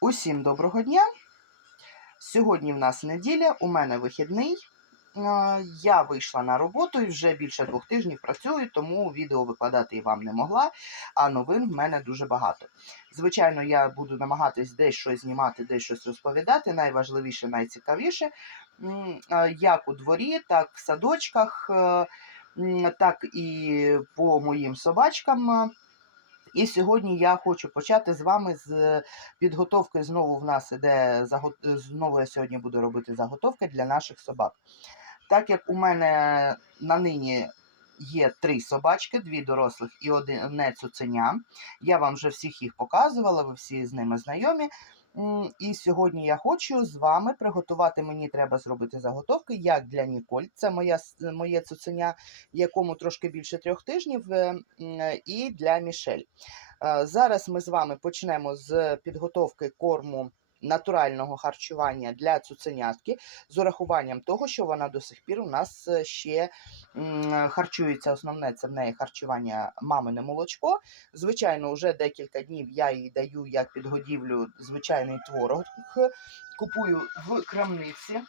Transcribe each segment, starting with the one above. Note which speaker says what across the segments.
Speaker 1: Усім доброго дня! Сьогодні в нас неділя, у мене вихідний. Е, Я вийшла на роботу і вже більше двох тижнів працюю, тому відео викладати і вам не могла, а новин в мене дуже багато. Звичайно, я буду намагатись десь щось знімати, десь щось розповідати. Найважливіше, найцікавіше, е, як у дворі, так в садочках, е, так і по моїм собачкам. І сьогодні я хочу почати з вами з підготовки. Знову в нас іде заго- знову я сьогодні буду робити заготовки для наших собак. Так як у мене на нині є три собачки, дві дорослих і одне цуценя. Я вам вже всіх їх показувала, ви всі з ними знайомі. І сьогодні я хочу з вами приготувати. Мені треба зробити заготовки, як для Ніколь. Це моя, моє цуценя, якому трошки більше трьох тижнів, е, і для Мішель. Е, Зараз ми з вами почнемо з підготовки корму натурального харчування для цуценятки з урахуванням того, що вона до сих пір у нас е, ще харчується. Основне це в неї харчування мамине молочко. Звичайно, вже декілька днів я їй даю як підгодівлю звичайний творог. Купую в крамниці.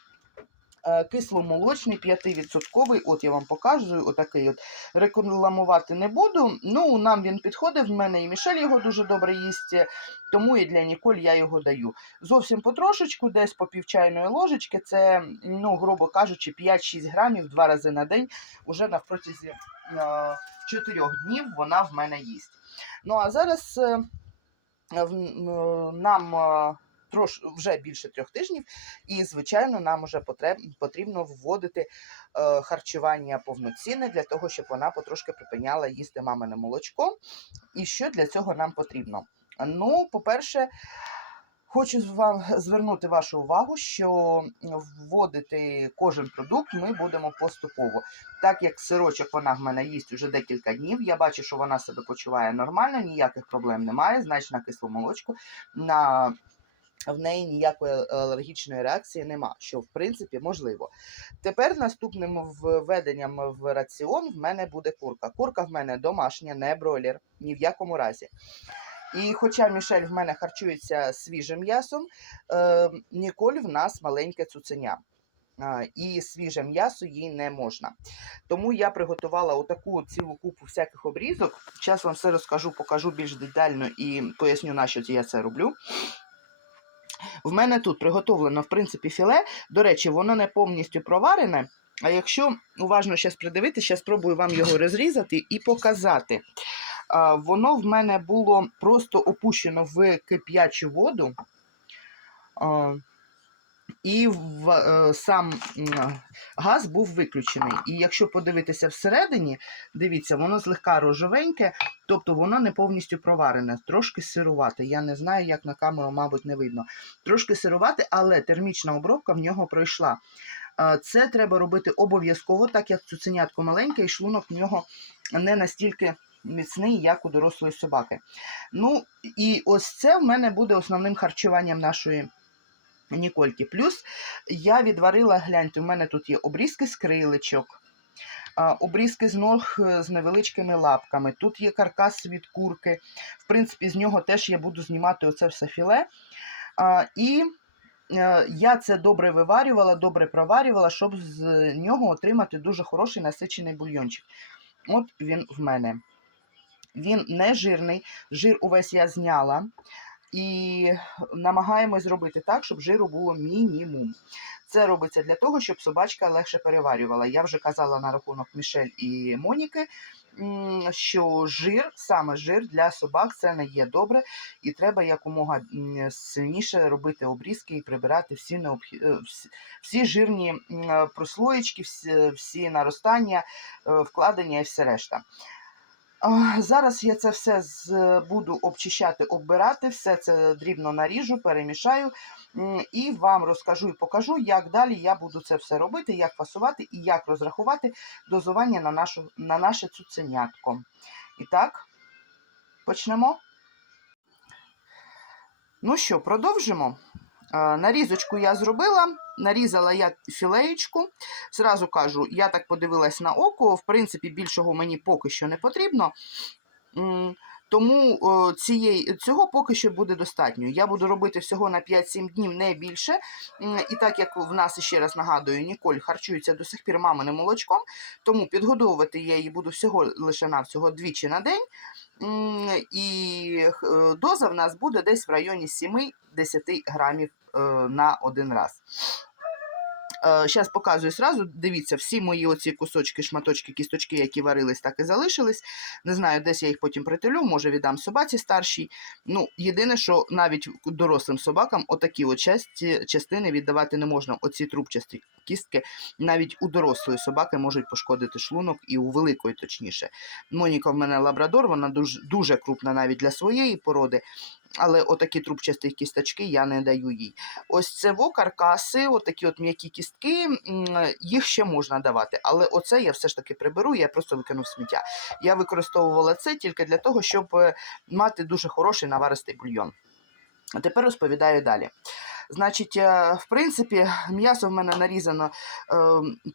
Speaker 1: Е, Кисломолочний, 5%. От я вам покажу, отакий от рекламувати не буду. Ну, нам він підходить, в мене і Мішель його дуже добре їсть, е, тому і для Ніколь я його даю. Зовсім потрошечку, десь по пів чайної ложечки, це, ну, грубо кажучи, 5-6 грамів два рази на день, уже на протязі е, 4 днів вона в мене їсть. Ну, а зараз нам. Трош вже більше трьох тижнів, і звичайно, нам вже потрібно вводити е, харчування повноцінне для того, щоб вона потрошки припиняла їсти мамине молочко. І що для цього нам потрібно? Ну, по-перше, хочу вам звернути вашу увагу, що вводити кожен продукт ми будемо поступово. Так як сирочок вона в мене їсть уже декілька днів, я бачу, що вона себе почуває нормально, ніяких проблем немає, значить на кислу молочку. на в неї ніякої алергічної реакції нема, що в принципі можливо. Тепер наступним введенням в раціон в мене буде курка. Курка в мене домашня, не бройлер, ні в якому разі. І хоча Мішель в мене харчується свіжим м'ясом, е, Ніколь в нас маленьке цуценя. І свіже м'ясо їй не можна. Тому я приготувала отаку цілу купу всяких обрізок. Зараз вам все розкажу, покажу більш детально і поясню, на що я це роблю. В мене тут приготовлено, в принципі, філе. До речі, воно не повністю проварене. А якщо уважно зараз придивитися, зараз спробую вам його розрізати і показати. Воно в мене було просто опущено в кип'ячу воду. І е, сам газ був виключений. І якщо подивитися всередині, дивіться, воно злегка рожовеньке, тобто воно не повністю проварене, трошки сирувате. Я не знаю, як на камеру, мабуть, не видно. Трошки сирувате, але термічна обробка в нього пройшла. Е, Це треба робити обов'язково, так як цуценятко маленьке, і шлунок в нього не настільки міцний, як у дорослої собаки. Ну, і ось це в мене буде основним харчуванням нашої. Нікольки. Плюс я відварила, гляньте, у мене тут є обрізки з криличок, а, обрізки з ног е, з невеличкими лапками. Тут є каркас від курки. В принципі, з нього теж я буду знімати оце все філе. І е, я це добре виварювала, добре проварювала, щоб з нього отримати дуже хороший насичений бульйончик. От він в мене. Він не жирний, жир увесь я зняла. І намагаємось зробити так, щоб жиру було мінімум. Це робиться для того, щоб собачка легше переварювала. Я вже казала на рахунок Мішель і Моніки, що жир, саме жир для собак це не є добре, і треба якомога сильніше робити обрізки і прибирати всі необхі... е, всі- жирні прослоєчки, всі, всі наростання, е, вкладення і все решта. Зараз я це все з, буду обчищати, оббирати, все це дрібно наріжу, перемішаю і вам розкажу і покажу, як далі я буду це все робити, як фасувати і як розрахувати дозування на, нашу, на наше цуценятко. І так, почнемо. Ну що, продовжимо. Нарізочку я зробила, нарізала я філеєчку. Зразу кажу, я так подивилась на око. В принципі, більшого мені поки що не потрібно. Тому цієї, цього поки що буде достатньо. Я буду робити всього на 5-7 днів, не більше. І так як в нас, ще раз нагадую, Ніколь харчується до сих пір маминим молочком, тому підгодовувати я її буду всього лише навсього двічі на день. І е, доза в нас буде десь в районі 7-10 грамів е, на один раз. Зараз показую сразу. Дивіться, всі мої оці кусочки, шматочки, кісточки, які варились, так і залишились. Не знаю, десь я їх потім притулю, може віддам собаці старшій. Ну, єдине, що навіть дорослим собакам отакі от часті, частини віддавати не можна. Оці трубчасті кістки навіть у дорослої собаки можуть пошкодити шлунок і у великої, точніше. Моніка в мене лабрадор, вона дуже, дуже крупна навіть для своєї породи. Але отакі трубчасті кісточки я не даю їй. Ось це во каркаси, отакі от м'які кістки, їх ще можна давати. Але оце я все ж таки приберу, я просто викину в сміття. Я використовувала це тільки для того, щоб е, мати дуже хороший наваристий бульйон. А тепер розповідаю далі. Значить, е, в принципі, м'ясо в мене нарізано е,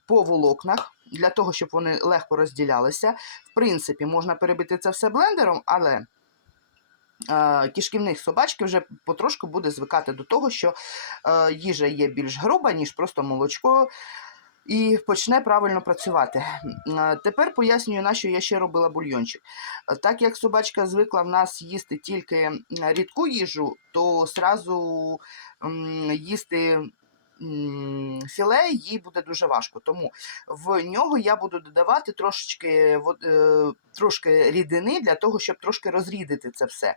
Speaker 1: по волокнах для того, щоб вони легко розділялися. В принципі, можна перебити це все блендером, але е, кишківних собачки вже потрошку буде звикати до того, що е, їжа є більш груба, ніж просто молочко. І почне правильно працювати. Е, Тепер пояснюю, на що я ще робила бульйончик. Так як собачка звикла в нас їсти тільки рідку їжу, то сразу їсти філе їй буде дуже важко. Тому в нього я буду додавати трошечки, е, трошки рідини для того, щоб трошки розрідити це все.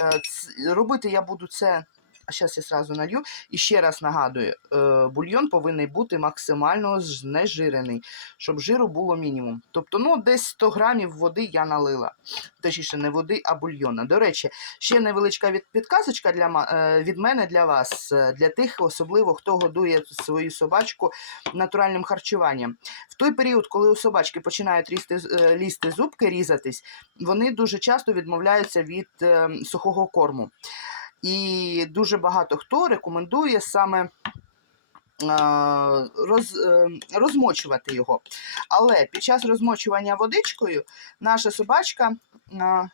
Speaker 1: Е, Робити я буду це. А зараз я сразу налью. І ще раз нагадую, е, бульйон повинен бути максимально знежирений, щоб жиру було мінімум. Тобто, ну, десь 100 грамів води я налила. Точніше, не води, а бульйона. До речі, ще невеличка підказочка для, е, від мене для вас, е, для тих, особливо хто годує свою собачку натуральним харчуванням. В той період, коли у собачки починають різти, з- е, лізти зубки, різатись, вони дуже часто відмовляються від е, сухого корму. І дуже багато хто рекомендує саме е, роз, е, розмочувати його. Але під час розмочування водичкою наша собачка е,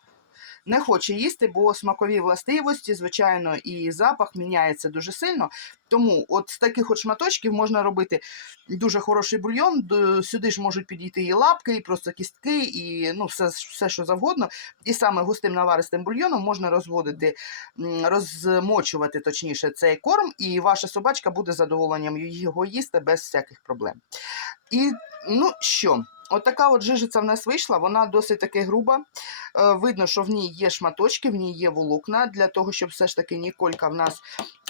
Speaker 1: не хоче їсти, бо смакові властивості, звичайно, і запах міняється дуже сильно. Тому от з таких от шматочків можна робити дуже хороший бульйон. Сюди ж можуть підійти і лапки, і просто кістки, і ну, все, все що завгодно. І саме густим наваристим бульйоном можна розводити, розмочувати точніше цей корм, і ваша собачка буде задоволенням його їсти без всяких проблем. І ну що, от от жижиця в нас вийшла, вона досить таки груба. Е, Видно, що в ній є шматочки, в ній є волокна, для того, щоб все ж таки Ніколька в нас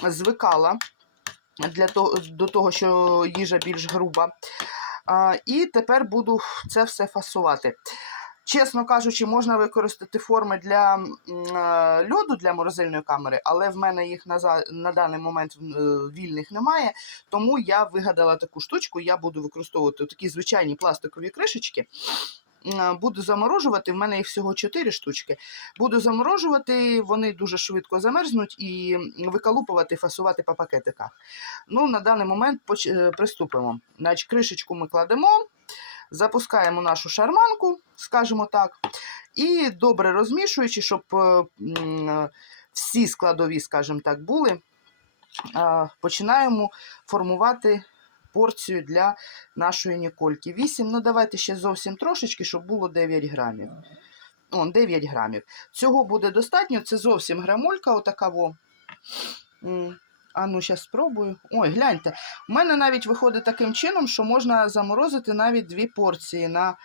Speaker 1: звикала для того, до того, що їжа більш груба. І тепер буду це все фасувати. Чесно кажучи, можна використати форми для е, льоду для морозильної камери, але в мене їх на, на даний момент е, вільних немає. Тому я вигадала таку штучку. Я буду використовувати такі звичайні пластикові кришечки. Буду заморожувати. В мене їх всього 4 штучки. Буду заморожувати, вони дуже швидко замерзнуть і викалупувати, фасувати по пакетиках. Ну, на даний момент е, приступимо. Значить, кришечку ми кладемо, запускаємо нашу шарманку, скажімо так, і добре розмішуючи, щоб е, е, всі складові, скажімо так, були, починаємо формувати порцію для нашої Нікольки. 8, ну давайте ще зовсім трошечки, щоб було 9 грамів. Он, 9 грамів. Цього буде достатньо, це зовсім грамулька, отака во. А ну, зараз спробую. Ой, гляньте. У мене навіть виходить таким чином, що можна заморозити навіть дві порції на.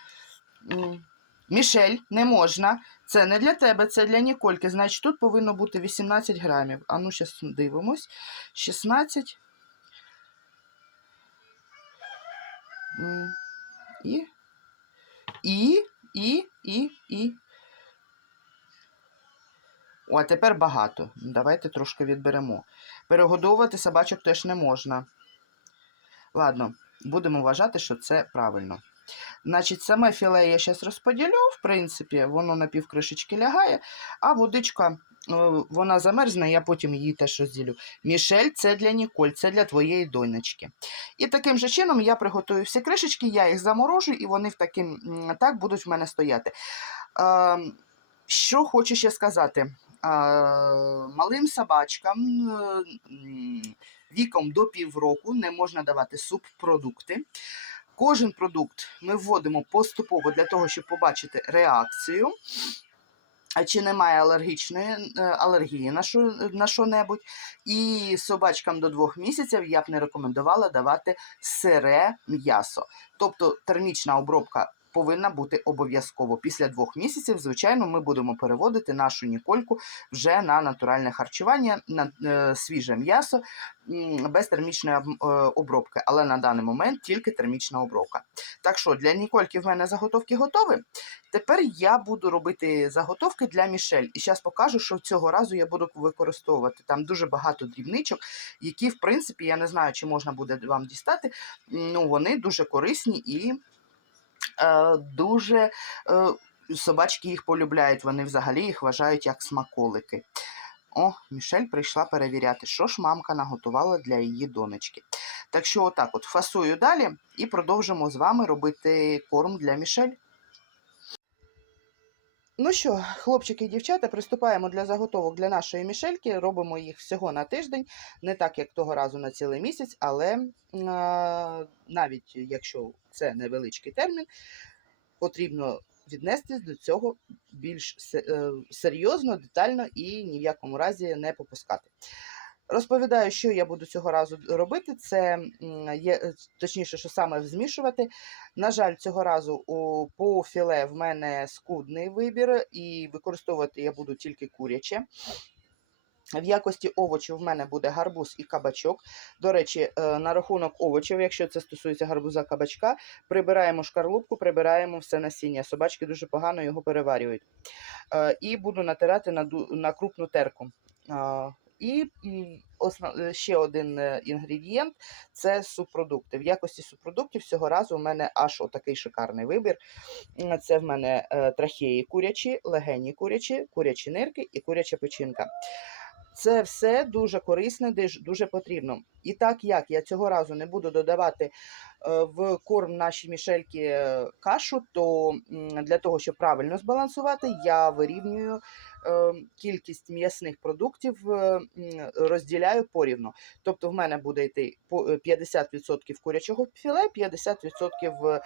Speaker 1: Мішель, не можна. Це не для тебе, це для Нікольки. Значить, тут повинно бути 18 грамів. А ну, зараз дивимось. 16. І. І, і, і, і. О, а тепер багато. Давайте трошки відберемо. Перегодовувати собачок теж не можна. Ладно, будемо вважати, що це правильно. Значить, саме філе я зараз розподілю, в принципі, воно на півкришечки лягає, а водичка, е, вона замерзне, я потім її теж розділю. Мішель, це для Ніколь, це для твоєї донечки. І таким же чином я приготую всі кришечки, я їх заморожу, і вони в таким, так будуть в мене стояти. Ем, Що хочу ще сказати. А, малим собачкам е, віком до півроку не можна давати субпродукти. Кожен продукт ми вводимо поступово для того, щоб побачити реакцію. Чи немає алергічної е, алергії на що, на що-небудь. І собачкам до двох місяців я б не рекомендувала давати сире м'ясо. Тобто термічна обробка повинна бути обов'язково. Після двох місяців, звичайно, ми будемо переводити нашу нікольку вже на натуральне харчування, на е, свіже м'ясо без термічної е, обробки. Але на даний момент тільки термічна обробка. Так що для нікольки в мене заготовки готові. Тепер я буду робити заготовки для Мішель. І зараз покажу, що цього разу я буду використовувати. Там дуже багато дрібничок, які, в принципі, я не знаю, чи можна буде вам дістати. Ну, вони дуже корисні і дуже е, собачки їх полюбляють. Вони взагалі їх вважають як смаколики. О, Мішель прийшла перевіряти, що ж мамка наготувала для її донечки. Так що, отак, от фасую далі і продовжимо з вами робити корм для Мішель. Ну що, хлопчики і дівчата, приступаємо для заготовок для нашої мішельки. Робимо їх всього на тиждень, не так, як того разу на цілий місяць, але е, навіть якщо це невеличкий термін, потрібно віднестись до цього більш е, серйозно, детально і ні в якому разі не попускати. Розповідаю, що я буду цього разу робити. Це є е, точніше, що саме змішувати. На жаль, цього разу по філе в мене скудний вибір, і використовувати я буду тільки куряче. В якості овочів в мене буде гарбуз і кабачок. До речі, е, на рахунок овочів, якщо це стосується гарбуза кабачка, прибираємо шкарлупку, прибираємо все насіння. Собачки дуже погано його переварюють. Е, І буду натирати на, крупну терку. Е, І ще один інгредієнт це субпродукти. В якості субпродуктів цього разу у мене аж отакий шикарний вибір. Це в мене трахеї курячі, легені курячі, курячі нирки і куряча печінка. Це все дуже корисне, дуже потрібно. І так як я цього разу не буду додавати е, в корм нашій мішельки е, кашу, то для того, щоб правильно збалансувати, я вирівнюю е, кількість м'ясних продуктів, розділяю порівну. Тобто в мене буде йти по- е, 50% курячого філе, 50%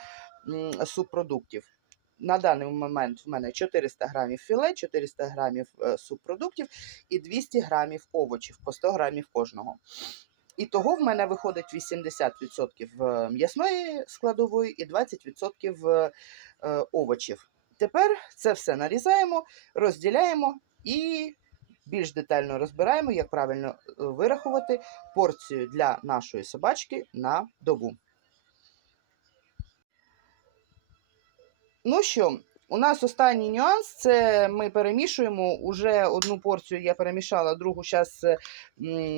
Speaker 1: м, субпродуктів. На даний момент в мене 400 грамів філе, 400 грамів е, субпродуктів і 200 грамів овочів по 100 грамів кожного. І того в мене виходить 80% е, м'ясної складової і 20% е, овочів. Тепер це все нарізаємо, розділяємо і більш детально розбираємо, як правильно вирахувати порцію для нашої собачки на добу. Ну що, у нас останній нюанс це ми перемішуємо. Уже одну порцію я перемішала, другу зараз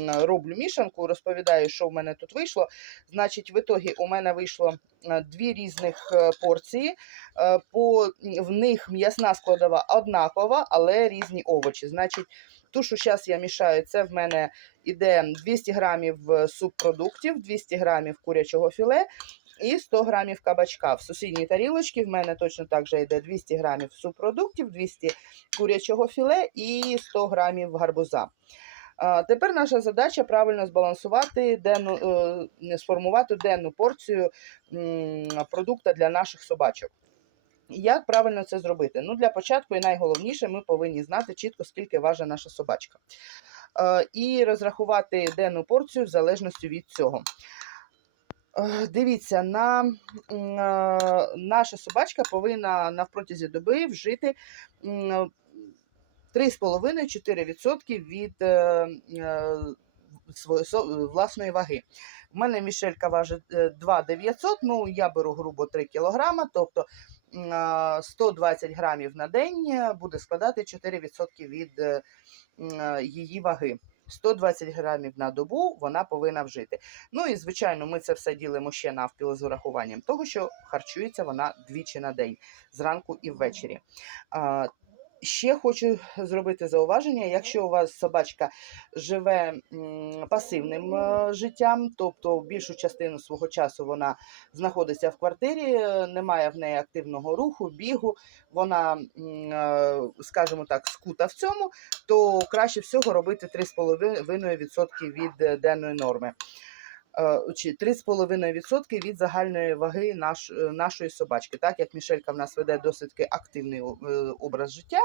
Speaker 1: роблю мішанку, розповідаю, що в мене тут вийшло. Значить, в ітогі у мене вийшло е, дві різних е, порції. Е, По, в них м'ясна складова однакова, але різні овочі. Значить, ту, що зараз я мішаю, це в мене іде 200 грамів е, субпродуктів, 200 грамів курячого філе і 100 грамів кабачка. В сусідній тарілочці в мене точно так же йде 200 грамів субпродуктів, 200 курячого філе і 100 грамів гарбуза. Тепер наша задача правильно збалансувати денну, е, сформувати денну порцію продукту для наших собачок. Як правильно це зробити? Ну, для початку і найголовніше, ми повинні знати чітко, скільки важить наша собачка. Е, І розрахувати денну порцію в залежності від цього. Е, Дивіться, на, е, наша собачка повинна на протязі доби вжити м, 3,5-4% від е, е, своєї власної ваги. У мене мішелька важить е, 2,900, ну я беру грубо 3 кг, тобто м, е, 120 грамів на день буде складати 4% від її ваги. 120 грамів на добу вона повинна вжити. Ну і звичайно, ми це все ділимо ще навпіл з урахуванням того, що харчується вона двічі на день, зранку і ввечері. Ще хочу зробити зауваження, якщо у вас собачка живе пасивним е, життям, тобто більшу частину свого часу вона знаходиться в квартирі, е, немає в неї активного руху, бігу, вона, е, скажімо так, скута в цьому, то краще всього робити 3,5% від денної норми. Е, Чи 3,5% від загальної ваги наш, е, нашої собачки. Так як Мішелька в нас веде досить активний е, образ життя,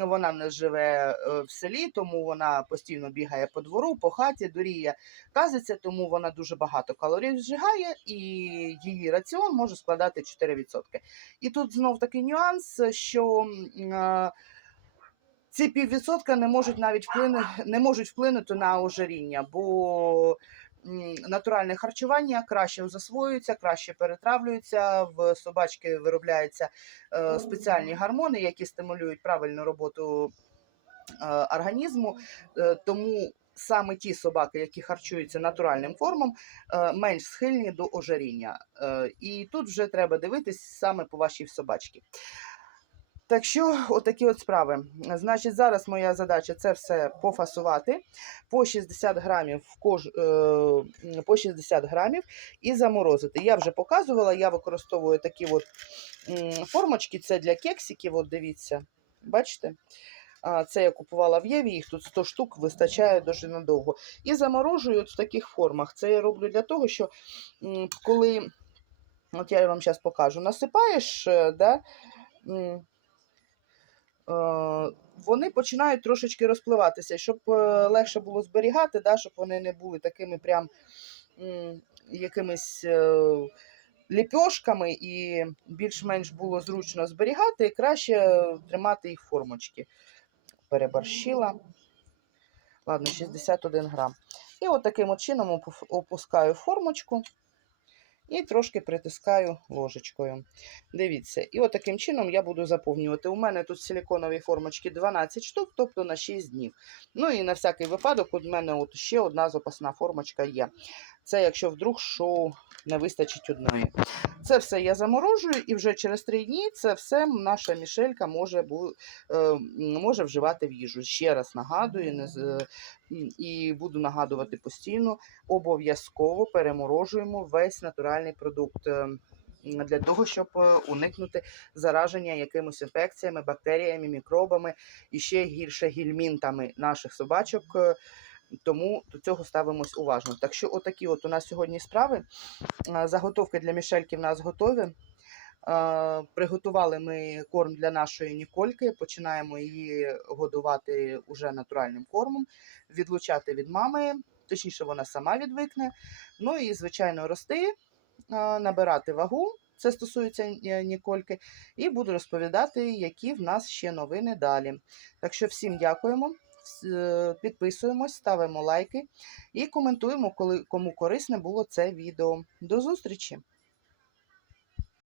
Speaker 1: вона в нас живе в селі, тому вона постійно бігає по двору, по хаті, дуріє, казиться, тому вона дуже багато калорій зжигає, і її раціон може складати 4%. І тут знов такий нюанс, що ці піввідсотка не можуть навіть вплину, не можуть вплинути на ожиріння, бо натуральне харчування краще засвоюється, краще перетравлюється. В собачки виробляються е, спеціальні гормони, які стимулюють правильну роботу е, організму. Е, тому саме ті собаки, які харчуються натуральним формом, е, менш схильні до ожиріння. І тут вже треба дивитись саме по вашій собачці. Так що, отакі от справи. Значить, зараз моя задача це все пофасувати по 60 грамів кож... е, по 60 грамів і заморозити. Я вже показувала, я використовую такі от формочки, це для кексиків, от дивіться, бачите? Це я купувала в Єві, їх тут 100 штук вистачає дуже надовго. І заморожую от в таких формах. Це я роблю для того, що коли, от я вам зараз покажу, насипаєш, е, да, вони починають трошечки розпливатися, щоб е, легше було зберігати, да, щоб вони не були такими прям якимись е, ліпьошками і більш-менш було зручно зберігати, і краще тримати їх формочки. Переборщила. Ладно, 61 грам. І от таким чином опу- опускаю формочку і трошки притискаю ложечкою. Дивіться, і от таким чином я буду заповнювати. У мене тут силіконові формочки 12 штук, тобто на 6 днів. Ну і на всякий випадок, у мене от ще одна запасна формочка є. Це якщо вдруг що не вистачить одної. Це все я заморожую, і вже через 3 дні це все наша мішелька може, е, може вживати в їжу. Ще раз нагадую, не м, і буду нагадувати постійно, обов'язково переморожуємо весь натуральний продукт. е, Для того, щоб е, уникнути зараження якимось інфекціями, бактеріями, мікробами і ще гірше гільмінтами наших собачок. е, Тому до цього ставимось уважно. Так що, отакі от у нас сьогодні справи. Е, Заготовки для мішельки в нас готові. Приготували ми корм для нашої Нікольки. Починаємо її годувати уже натуральним кормом, відлучати від мами, точніше, вона сама відвикне. Ну і, звичайно, рости, набирати вагу. Це стосується е, Нікольки, і буду розповідати, які в нас ще новини далі. Так що всім дякуємо, е, підписуємось, ставимо лайки і коментуємо, коли кому корисне було це відео. До зустрічі!